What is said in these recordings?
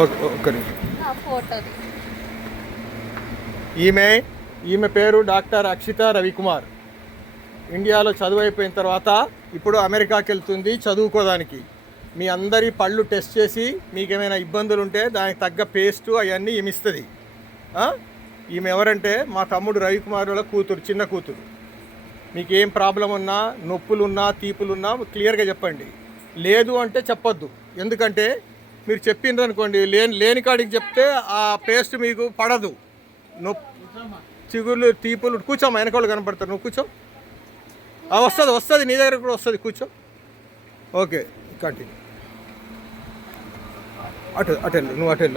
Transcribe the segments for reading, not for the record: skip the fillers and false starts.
Okay ఒక్క నిమిషం. ఈమె పేరు డాక్టర్ అక్షిత రవికుమార్. ఇండియాలో చదువు అయిపోయిన తర్వాత ఇప్పుడు అమెరికాకి వెళ్తుంది చదువుకోవడానికి. మీ అందరి పళ్ళు టెస్ట్ చేసి మీకు ఏమైనా ఇబ్బందులు ఉంటే దానికి తగ్గ పేస్టు అవన్నీ ఈమె ఇస్తుంది. ఈమె ఎవరంటే మా తమ్ముడు రవికుమార్ వాళ్ళ కూతురు, చిన్న కూతురు. మీకు ఏం ప్రాబ్లం ఉన్నా, నొప్పులున్నా, తీపులున్నా క్లియర్గా చెప్పండి. లేదు అంటే చెప్పొద్దు. ఎందుకంటే మీరు చెప్పిండ్రు అనుకోండి, లేని కాడికి చెప్తే ఆ పేస్ట్ మీకు పడదు. చిగుళ్ళు, తీపులు. కూర్చోమ్మా, వెనకాళ్ళు కనపడతారు. నువ్వు కూర్చో. వస్తుంది నీ దగ్గర కూడా వస్తుంది. కూర్చో. Okay, continue. అటెల్ నువ్వు అటెల్.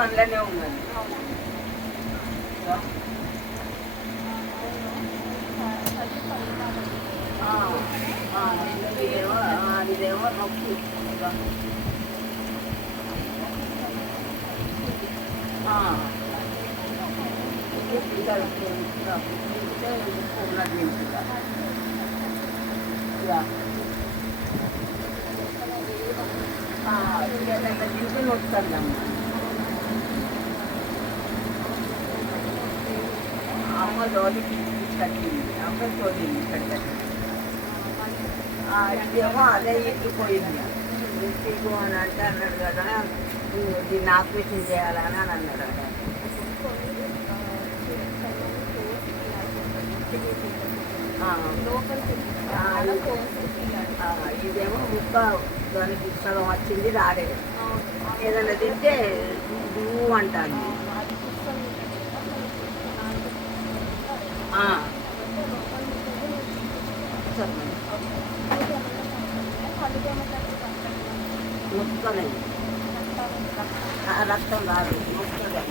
అందులోనే ఉన్నది. ఇదేమో నొప్పి. దింపుని వస్తుందమ్మా. అమ్మ తోటి కట్టింది, అమ్మ తోటి కట్టింది. ఇదేమో అదే ఎక్కిపోయింది. ఇంటికి అని అంటే అన్నాడు కదా, దీన్ని ఆపరేషన్ చేయాలని అని అన్నాడు. ఇదేమో ముక్క దానికి సగం వచ్చింది, రాలేదు. ఏదైనా తింటే నువ్వు అంటాను. ముక్కలే రక్తం రాదు, ముక్కలే.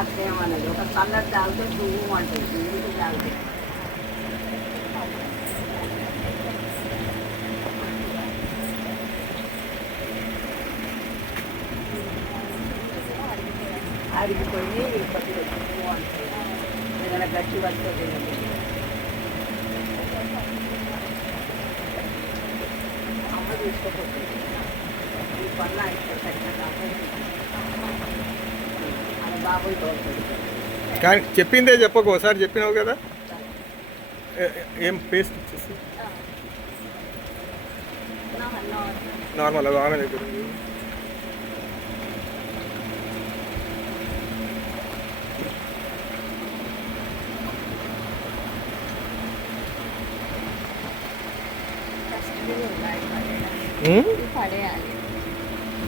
అట్లేమన్నది. ఒక చల్లటి తాగితే నువ్వు అంటుంది, నీళ్ళు తాగితే. అరిగిపోయి కొద్దిగా నువ్వు అంటుంది. ఏదైనా గట్టి వస్తుంది. అమ్మ తీసుకోపోతుంది. ఈ పనులు అయిపోతాయి. బాబు తోడుతుంది. కానీ చెప్పిందే చెప్పకు. ఒకసారి చెప్పినావు కదా, ఏం పేస్ట్ ఇచ్చేసి నార్మల్ ఆమె దగ్గర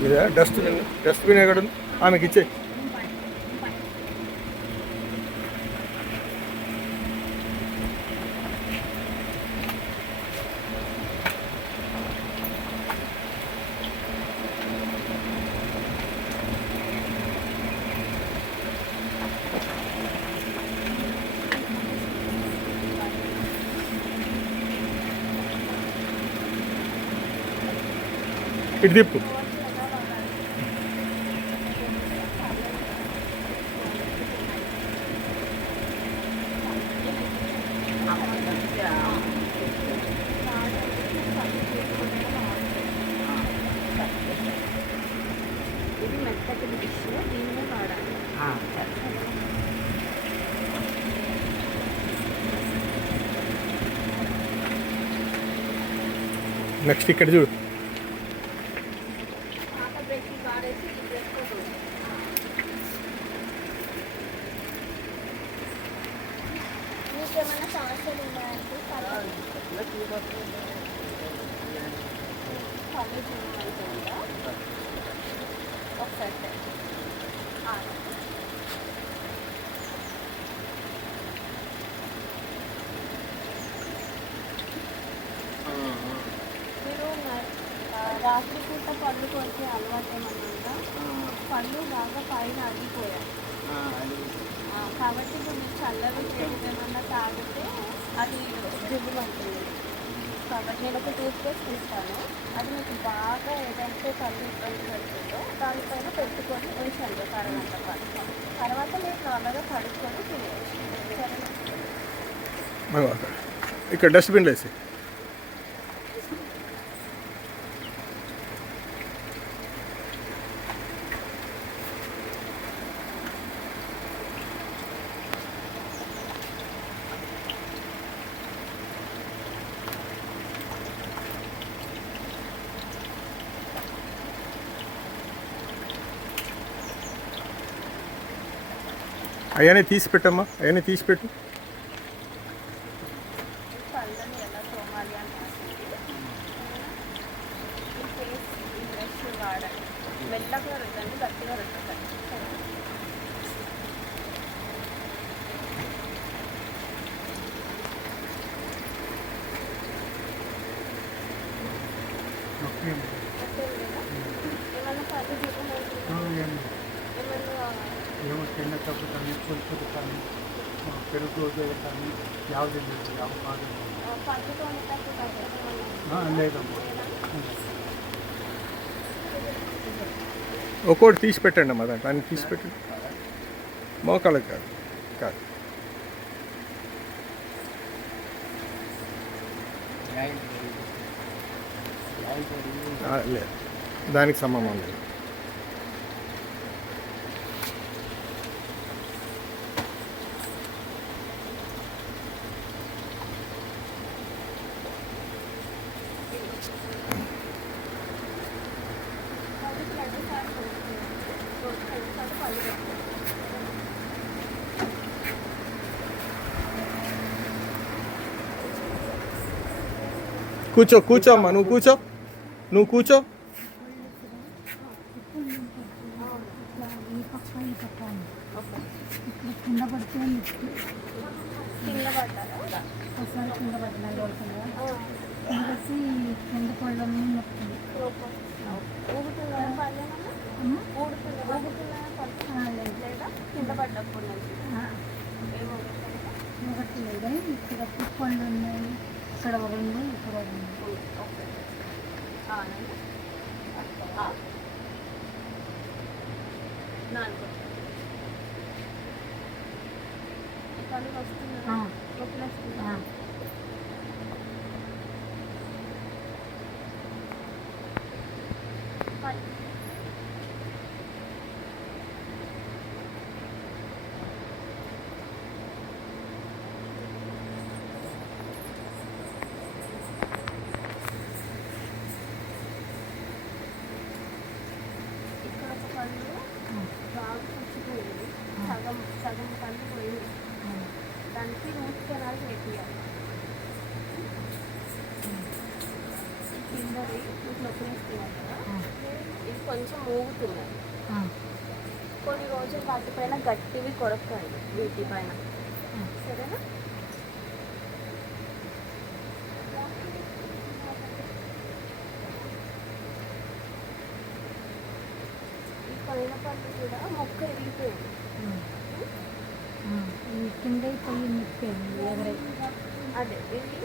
ఇదే డస్ట్బిన్ ఎక్కడ ఉంది? ఆమెకి ఇచ్చే. ఇటు తిప్పు. ఇది మెత్తటి డిష్, దీన్నే వాడాలి. నెక్స్ట్ ఇక్కడ చూడు. మీకేమైనా సమస్యలు ఉన్నాయంటే ఒకసారి మీరు రాత్రి పూట పళ్ళు కొరికే అలవాటు ఏమన్నా ఉందా? పళ్ళు బాగా పైన అడిగిపోయాయి కాబట్టి ఇప్పుడు మీరు చల్లవి ఏమన్నా తాగితే అది జివ్వులు ఉంటుంది. కాబట్టి నేను ఒక టూత్ పేస్ట్ ఇస్తాను, అది మీకు బాగా ఏదైతే పళ్ళు ఇబ్బంది పెడుతుందో దానిపైన పెట్టుకొని ఉంచండి ఒక అరగంట పాటు. తర్వాత మీరు నార్మల్గా కడుక్కొని తినేయచ్చు. సరేనా? ఇక్కడ డస్ట్బిన్లో వేసి అవన్నీ తీసి పెట్టమ్మా, అవన్నీ తీసి పెట్టు. పళ్ళని ఎలా తోమాలి అని రాసింది. ఈ పేస్ట్ ఈ బ్రష్ వాడండి, మెల్లగా రుద్దండి, గట్టిగా రుద్దకండి. ఏమన్నా పళ్ళు దీపం ఏమన్నా ఏమో తిన్నప్పుడు కానీ పులుపులు కానీ పెరుగు రోజు కానీ యావది లేదు యావ కాదు పళ్ళుతో లేదమ్మా. ఒక్కోటి తీసి పెట్టండి అమ్మా, దాంట్లో అన్ని తీసి పెట్టండి. మోకాళ్ళకి కాదు కాదు లేదు, దానికి సంబంధం లేదు. కూర్చో కూర్చో అమ్మా, నువ్వు కూర్చో, నువ్వు కూర్చో. కింద పడితే కింద పడ్డారా? ఒకసారి కింద పడినాడు అవుతుందా వచ్చి కింద పళ్ళని నొప్పుతుంది. ఊగుతున్నారా పళ్ళేమన్నా? ఊగుతున్నారా పళ్ళు? లేదా కింద పడ్డప్పుడు నుంచి ఏమో ఒకటి లేదా ఇక్కడ పళ్ళు ఉన్నాయి, ఇక్కడ ఒక రెండు, ఇక్కడ ఒక రెండు. ఓకే. పళ్ళు వస్తుందా? నొప్పులు వస్తుందా? ఇక్కడ ఒక పళ్ళు బాగా పుచ్చిపోయింది, సగం సగం పళ్ళు పోయింది, దానికి రూట్ కెనాల్ చేయాలి. కిందది మీకు నొప్పి వేస్తున్నాను కదా, ఇది కొంచెం ఊగుతున్నది. కొన్ని రోజులు వాటిపైన గట్టివి కొరకండి, వీటిపైన. సరేనా? ఈ పైన పళ్ళు కూడా మొక్క ఎరిగిపోయింది. కింద పోయి నొప్పేది ఎగరై. అదే ఇది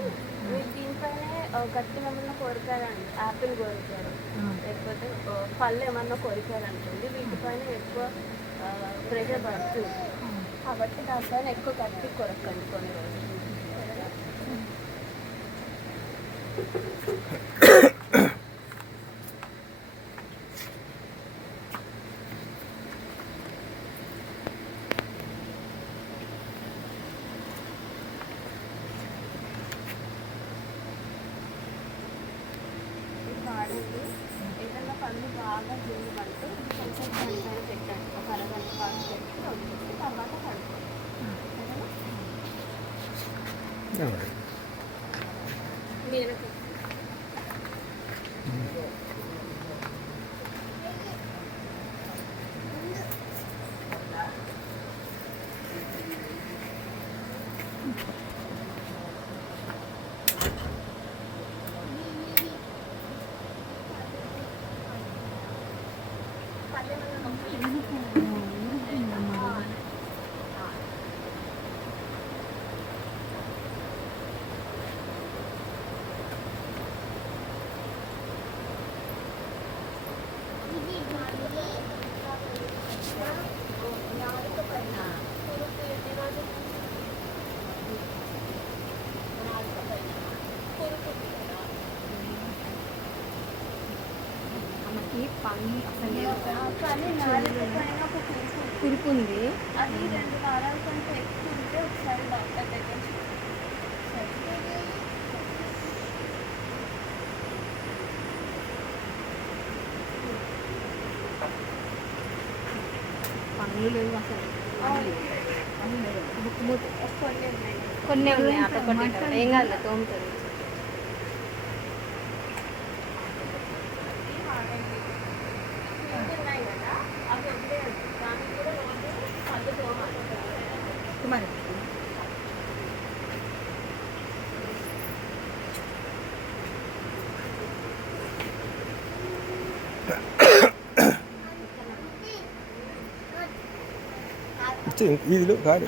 మీరు దీనిపైనే గట్టి ఏమన్నా కొరికారండి, యాపిల్ కొరికారు, లేకపోతే పళ్ళు ఏమన్నా కొరికారనుకోండి, వీటిపైన ఎక్కువ ప్రెషర్ పడుతుంది. కాబట్టి దానిపైన ఎక్కువ గట్టి కొరకండి కొన్ని రోజులు. వాడండి. ఏదైనా పళ్ళు బాగా జిల్లుమంటే కొంచెం దానిపైన పెట్టండి, ఒక అరగంట పాటు పెట్టి వదిలేసి తర్వాత కడుక్కోండి. సరేనా? మీరు పన్ను అసలు లేదు. కానీ నాలుగుపైన ఒక కురుపు ఉంది. అది 2 వారాల కంటే ఎక్కువ ఉంటే ఒకసారి డాక్టర్ దగ్గర పన్ను లేవు అసలు. పన్ను లేవు. బుక్ మూత కొన్ని ఉన్నాయి అదొకటి ఏం కాదు తోముతుంది ఉన్నాయి కదా అవి వదిలేదు దానికి కూడా రోజు పళ్ళు తోమాలి కుమారి ఇది కాదు